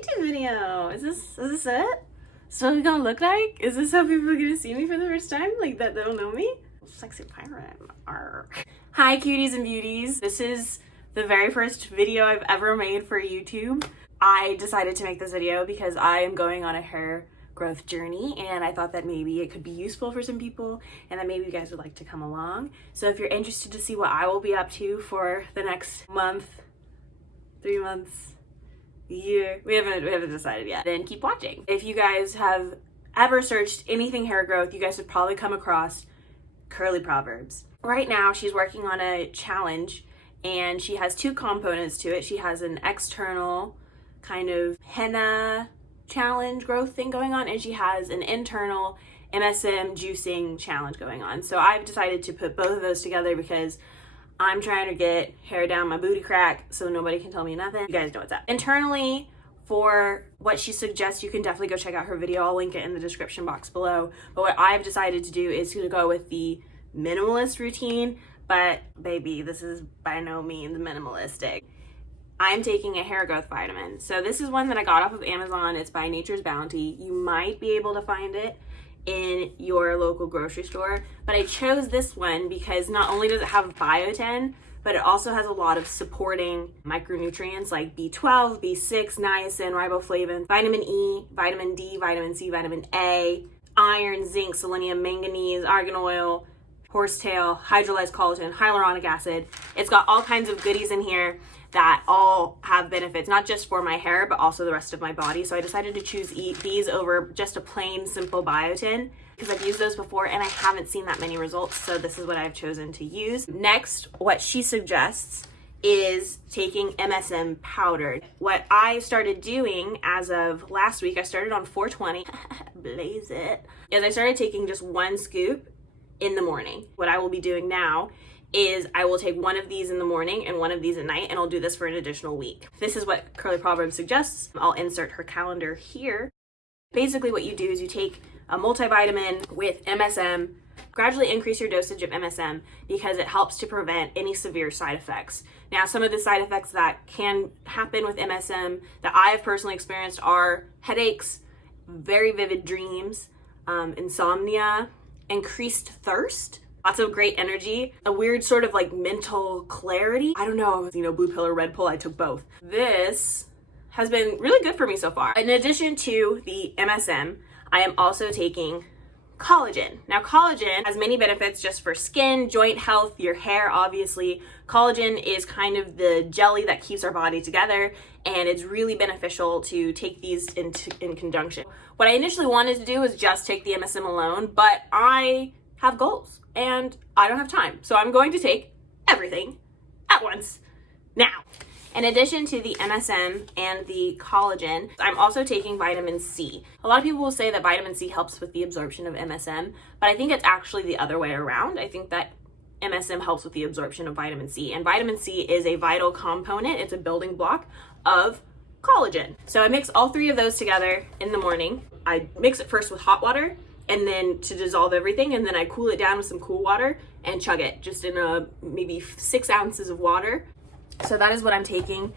YouTube video. Is this it? So what we gonna look like? Is this how people are gonna see me for the first time? Like that they don't know me? Sexy pirate. Arr. Hi cuties and beauties. This is the very first video I've ever made for YouTube. I decided to make this video because I am going on a hair growth journey and I thought that maybe it could be useful for some people and that maybe you guys would like to come along. So if you're interested to see what I will be up to for the next month, 3 months, year, we haven't decided yet, then keep watching. If you guys have ever searched anything hair growth, you guys have probably come across Curly Proverbz. Right now she's working on a challenge and she has 2 components to it. She has an external kind of henna challenge growth thing going on, and she has an internal MSM juicing challenge going on. So I've decided to put both of those together because I'm trying to get hair down my booty crack so nobody can tell me nothing. You guys know what's up. Internally, for what she suggests, you can definitely go check out her video. I'll link it in the description box below. But what I've decided to do is to go with the minimalist routine, but baby, this is by no means minimalistic. I'm taking a hair growth vitamin. So this is one that I got off of Amazon. It's by Nature's Bounty. You might be able to find it in your local grocery store, but I chose this one because not only does it have biotin, but it also has a lot of supporting micronutrients like B12, B6, niacin, riboflavin, vitamin E, vitamin D, vitamin C, vitamin A, iron, zinc, selenium, manganese, argan oil, horsetail, hydrolyzed collagen, hyaluronic acid. It's got all kinds of goodies in here that all have benefits, not just for my hair, but also the rest of my body. So I decided to choose these over just a plain, simple biotin because I've used those before and I haven't seen that many results. So this is what I've chosen to use. Next, what she suggests is taking MSM Powder. What I started doing as of last week, I started on 420, blaze it, is I started taking just 1 scoop in the morning. What I will be doing now is I will take 1 of these in the morning and 1 of these at night, and I'll do this for an additional week. This is what Curly Proverbz suggests. I'll insert her calendar here. Basically what you do is you take a multivitamin with MSM, gradually increase your dosage of MSM because it helps to prevent any severe side effects. Now, some of the side effects that can happen with MSM that I have personally experienced are headaches, very vivid dreams, insomnia, increased thirst, lots of great energy, a weird sort of like mental clarity. I don't know, blue pill or red pill, I took both. This has been really good for me so far. In addition to the MSM, I am also taking collagen. Now, collagen has many benefits just for skin, joint health, your hair, obviously. Collagen is kind of the jelly that keeps our body together, and it's really beneficial to take these in conjunction. What I initially wanted to do was just take the MSM alone, but I have goals and I don't have time. So I'm going to take everything at once now. In addition to the MSM and the collagen, I'm also taking vitamin C. A lot of people will say that vitamin C helps with the absorption of MSM, but I think it's actually the other way around. I think that MSM helps with the absorption of vitamin C, and vitamin C is a vital component. It's a building block of collagen. So I mix all 3 of those together in the morning. I mix it first with hot water and then to dissolve everything, and then I cool it down with some cool water and chug it just in maybe 6 ounces of water. So that is what I'm taking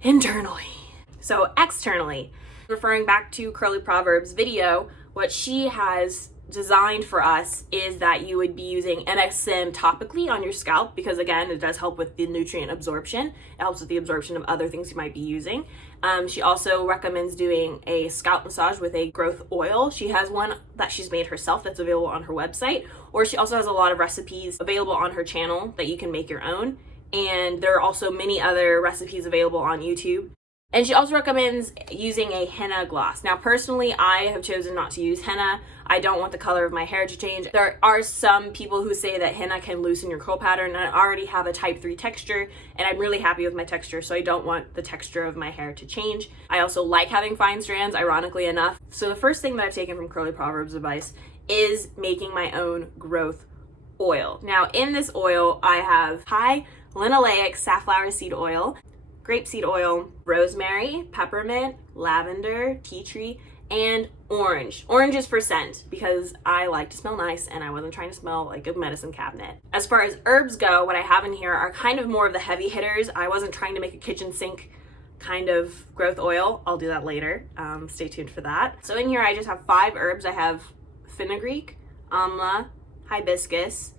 internally. So externally, referring back to Curly Proverbz video, what she has designed for us is that you would be using MSM topically on your scalp because, again, it does help with the nutrient absorption. It helps with the absorption of other things you might be using. She also recommends doing a scalp massage with a growth oil. She has one that she's made herself that's available on her website, or she also has a lot of recipes available on her channel that you can make your own. And there are also many other recipes available on YouTube. And she also recommends using a henna gloss. Now, personally, I have chosen not to use henna. I don't want the color of my hair to change. There are some people who say that henna can loosen your curl pattern, and I already have a type 3 texture, and I'm really happy with my texture, so I don't want the texture of my hair to change. I also like having fine strands, ironically enough. So the first thing that I've taken from Curly Proverbz advice is making my own growth oil. Now, in this oil, I have high linoleic safflower seed oil, grapeseed oil, rosemary, peppermint, lavender, tea tree, and orange. Orange is for scent because I like to smell nice and I wasn't trying to smell like a medicine cabinet. As far as herbs go, what I have in here are kind of more of the heavy hitters. I wasn't trying to make a kitchen sink kind of growth oil. I'll do that later. Stay tuned for that. So in here I just have 5 herbs. I have Fenugreek, Amla, Hibiscus,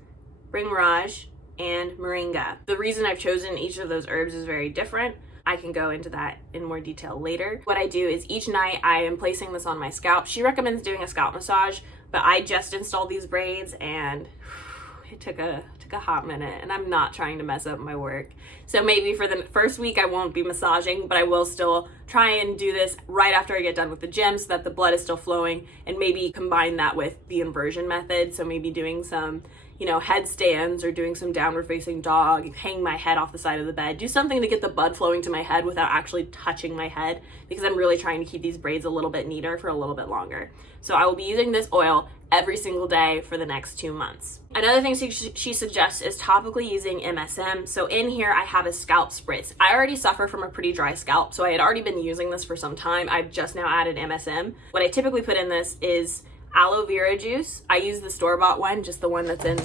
Bhringraj, and Moringa. The reason I've chosen each of those herbs is very different. I can go into that in more detail later. What I do is each night I am placing this on my scalp. She recommends doing a scalp massage, but I just installed these braids and it took a hot minute, and I'm not trying to mess up my work. So maybe for the first week I won't be massaging, but I will still try and do this right after I get done with the gym so that the blood is still flowing, and maybe combine that with the inversion method. So maybe doing some, you know, headstands or doing some downward facing dog, hang my head off the side of the bed, do something to get the blood flowing to my head without actually touching my head, because I'm really trying to keep these braids a little bit neater for a little bit longer. So I will be using this oil every single day for the next 2 months. Another thing she suggests is topically using MSM. So in here I have a Scalp Spritz. I already suffer from a pretty dry scalp, so I had already been using this for some time. I've just now added MSM. What I typically put in this is aloe vera juice. I use the store-bought one, just the one that's in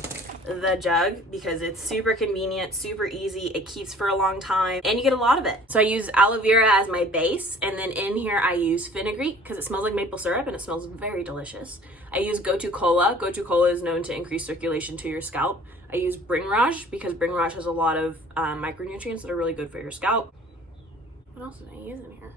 the jug, because it's super convenient, super easy, it keeps for a long time, and you get a lot of it. So I use aloe vera as my base, and then in here I use fenugreek because it smells like maple syrup and it smells very delicious. I use Gotu Kola. Gotu Kola is known to increase circulation to your scalp. I use Bhringraj because Bhringraj has a lot of micronutrients that are really good for your scalp. What else did I use in here?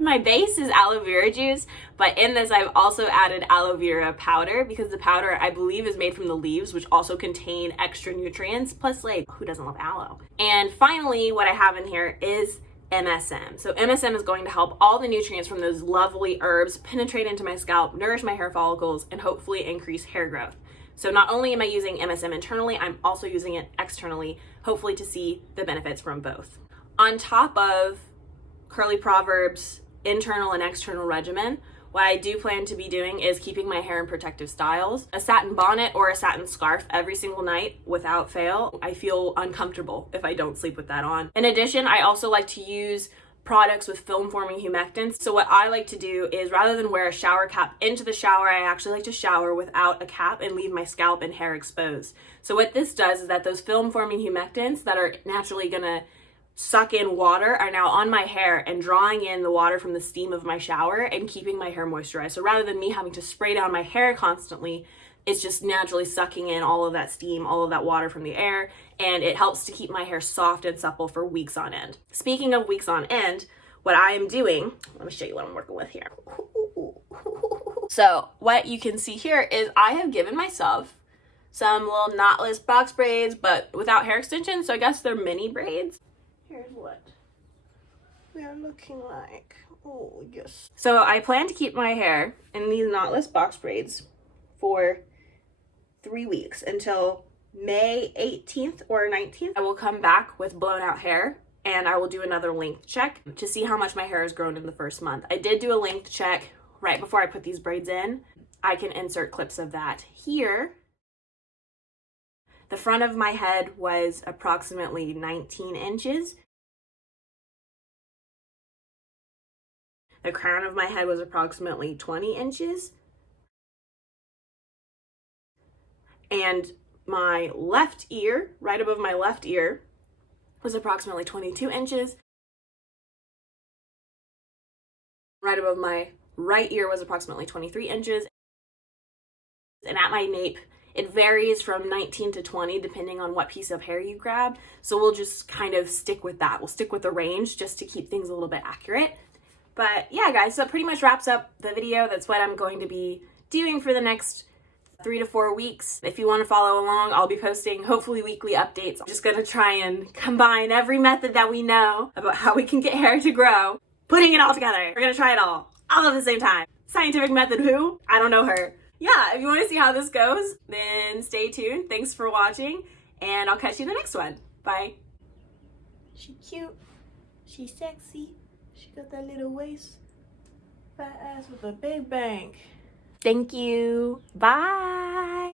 My base is aloe vera juice, but in this I've also added aloe vera powder because the powder I believe is made from the leaves, which also contain extra nutrients, plus like who doesn't love aloe? And finally what I have in here is MSM. So MSM is going to help all the nutrients from those lovely herbs penetrate into my scalp, nourish my hair follicles, and hopefully increase hair growth. So not only am I using MSM internally, I'm also using it externally, hopefully to see the benefits from both. On top of Curly Proverbz internal and external regimen, what I do plan to be doing is keeping my hair in protective styles. A satin bonnet or a satin scarf every single night without fail. I feel uncomfortable if I don't sleep with that on. In addition, I also like to use products with film forming humectants. So what I like to do is, rather than wear a shower cap into the shower, I actually like to shower without a cap and leave my scalp and hair exposed. So what this does is that those film forming humectants that are naturally gonna suck in water are now on my hair and drawing in the water from the steam of my shower and keeping my hair moisturized. So rather than me having to spray down my hair constantly, it's just naturally sucking in all of that steam, all of that water from the air, and it helps to keep my hair soft and supple for weeks on end. Speaking of weeks on end, what I am doing, let me show you what I'm working with here. So what you can see here is I have given myself some little knotless box braids, but without hair extensions, so I guess they're mini braids. Here's what they're looking like. Oh, yes. So I plan to keep my hair in these knotless box braids for 3 weeks until May 18th or 19th. I will come back with blown out hair and I will do another length check to see how much my hair has grown in the first month. I did do a length check right before I put these braids in. I can insert clips of that here. The front of my head was approximately 19 inches. The crown of my head was approximately 20 inches. And my left ear, right above my left ear, was approximately 22 inches. Right above my right ear was approximately 23 inches. And at my nape, it varies from 19 to 20 depending on what piece of hair you grab. So we'll just kind of stick with that. We'll stick with the range just to keep things a little bit accurate. But yeah, guys, so that pretty much wraps up the video. That's what I'm going to be doing for the next 3 to 4 weeks. If you want to follow along, I'll be posting hopefully weekly updates. I'm just going to try and combine every method that we know about how we can get hair to grow, putting it all together. We're going to try it all at the same time. Scientific method who? I don't know her. Yeah, if you want to see how this goes, then stay tuned. Thanks for watching, and I'll catch you in the next one. Bye. She cute. She's sexy. She got that little waist. Fat ass with a big bang. Thank you. Bye.